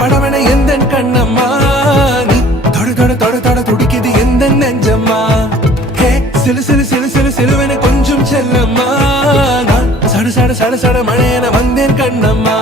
படவன எந்த கண்ணம்மா நீ தொட தொட தொட தொட துடிக்குது எந்த நெஞ்சம்மா ஹே சிலு சிலு சிலு சிலு சிலுவன கொஞ்சம் செல்லம்மா நான் சட சட சட சட மழையன வந்தேன் கண்ணம்மா